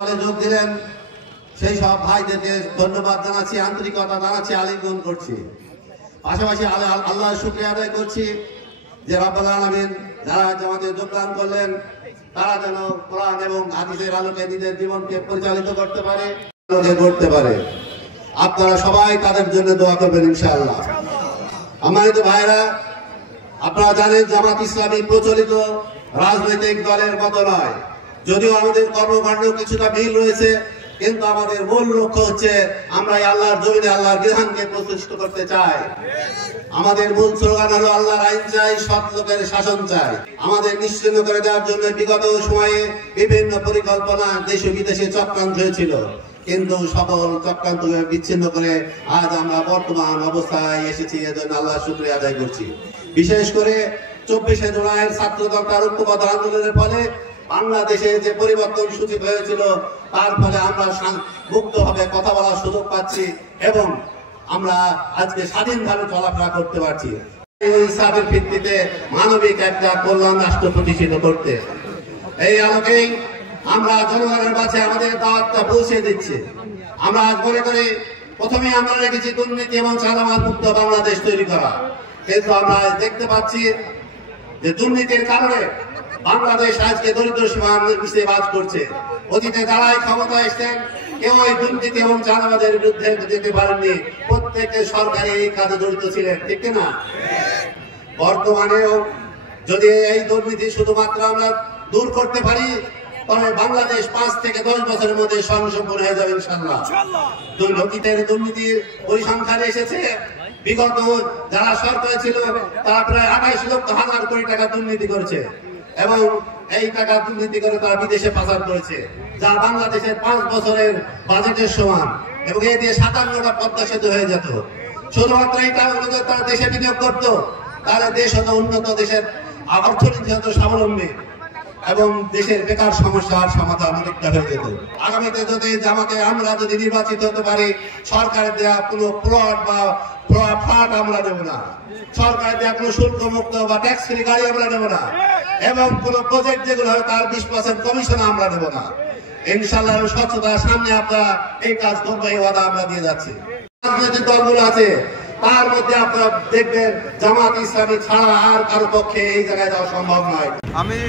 যোগ দিলেন সেই সব ভাইদেরকে ধন্যবাদ জানাচ্ছি, আন্তরিকতা জানাচ্ছি, আলিঙ্গন করছি। পাশাপাশি আল্লাহর শুকরিয়া আদায় করছি যে রব্বুল আলামিন যারা জামাতে যোগদান করলেন তারা যেন কোরআন এবং হাদিসের আলোকে নিজের জীবনকে পরিচালিত করতে পারে। আপনারা সবাই তাদের জন্য দোয়া করবেন ইনশাআল্লাহ। সম্মানিত ভাইরা, আপনারা জানেন জামাত ইসলামী প্রচলিত রাজনৈতিক দলের মতো নয়। যদিও আমাদের কর্মকাণ্ড কিছুটা মিল রয়েছে, কিন্তু আমাদের মূল লক্ষ্য হচ্ছে আমরা আল্লাহর জমিনে আল্লাহর বিধানকে প্রতিষ্ঠিত করতে চাই। আমাদের মূল স্লোগান হলো আল্লাহর আইন চাই, সৎ লোকের শাসন চাই। আমাদের নিশ্চিন্ন করে দেওয়ার জন্য বিগত সময়ে বিভিন্ন পরিকল্পনা দেশে বিদেশে চক্রান্ত হয়েছিল, কিন্তু সকল চক্রান্ত বিচ্ছিন্ন করে আজ আমরা বর্তমান অবস্থায় এসেছি। এজন্য আল্লাহর শুকরিয়া আদায় করছি। বিশেষ করে 24শে জুলাইয়ের ছাত্র জনতার ঐক্যবদ্ধ আন্দোলনের ফলে বাংলাদেশে যে পরিবর্তন সূচিত হয়েছিল, তার ফলে আমরা মুক্তভাবে কথা বলার সুযোগ পাচ্ছি এবং আমরা আজকে স্বাধীনভাবে চলাফেরা করতে পারছি। এই ইসলামের ভিত্তিতে মানবিক একটা কল্যাণ রাষ্ট্র প্রতিষ্ঠিত করতে এই আলোকেই আমরা জনগণের কাছে আমাদের দাওয়াতটা পৌঁছে দিচ্ছি। আমরা আজ মনে করি প্রথমে আমরা রেখেছি দুর্নীতি এবং চাঁদাবাজ মুক্ত বাংলাদেশ তৈরি করা, কিন্তু আমরা দেখতে পাচ্ছি যে দুর্নীতির কারণে বাংলাদেশ আজকে দরিদ্র সীমার নিচে বাস করছে। অতীতে যারাই ক্ষমতা এসছেন কেউ এই দুর্নীতি এবং চাঁদাবাজের বিরুদ্ধে যেতে পারেননি, প্রত্যেকে সরকারি এই কাজে জড়িত ছিলেন, ঠিক না? বর্তমানেও যদি এই দুর্নীতি শুধুমাত্র আমরা দূর করতে পারি, তবে বাংলাদেশ 5 থেকে 10 বছরের মধ্যে স্বয়ংসম্পূর্ণ হয়ে যাবে ইনশাআল্লাহ। অতীতের দুর্নীতির পরিসংখ্যান এসেছে, বিগত যারা সরকার ছিল তারা প্রায় 28,00,000 কোটি টাকা দুর্নীতি করেছে এবং এই টাকা দুর্নীতি করে তারা বিদেশে পাচার করেছে, যা বাংলাদেশের 5 বছরের বাজেটের সমান, এবং এই দিয়ে 57টা পদ্মা সেতু হয়ে যেত। শুধুমাত্র এই টাকাগুলো যদি তারা দেশে বিনিয়োগ করতো, তাহলে দেশ হতো উন্নত, দেশের অর্থনীতি হতো স্বাবলম্বী এবং দেশের বেকার সমস্যার সমাধান অনেকটা হয়ে যেত। আগামীতে যদি জামাতে আমরা যদি নির্বাচিত হতে পারি, সরকারের দেওয়া কোনো প্লট বা ফ্ল্যাট আমরা দেব না, সরকারের দেওয়া কোনো শুল্ক মুক্ত বা ট্যাক্স ফ্রি গাড়ি আমরা দেব না, এবং কোনো প্রজেক্ট যেগুলো হয় তার 20% কমিশন আমরা দেব না। ইনশাআল্লাহ স্বচ্ছতার সামনে আপনারা এই কাজ করবো, এই ওয়াদা আমরা দিয়ে যাচ্ছি। রাজনৈতিক দলগুলো আছে, তার মধ্যে আপনারা দেখবেন জামাত ইসলামী ছাড়া আর কারো পক্ষে এই জায়গায় যাওয়া সম্ভব নয়। আমি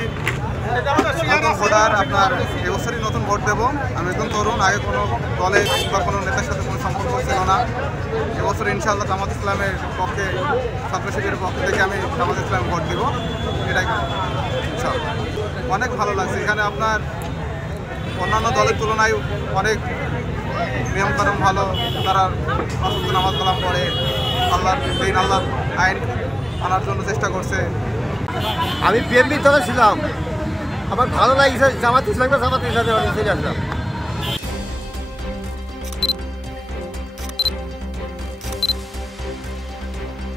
ভোটার, আপনার এবছরই নতুন ভোট দেব। আমি একদম তরুণ, আগে কোনো দলে বা কোনো নেতার সাথে কোনো সম্পর্ক ছিল না। এবছর ইনশাআল্লাহ জামাত ইসলামের পক্ষে, ছাত্র শিবিরের পক্ষ থেকে আমি জামাত ইসলামে ভোট দেব। এটাই ইনশাআল্লাহ অনেক ভালো লাগছে। এখানে আপনার অন্যান্য দলের তুলনায় অনেক নিয়মকানুন ভালো, তারা নামাজ কালাম পড়ে আল্লাহর দিন, আল্লাহর আইন আনার জন্য চেষ্টা করছে। আমি বিএনপির দলে ছিলাম, আমার ভালো লাগছে জামাত ইসলামকে চলে আসলাম।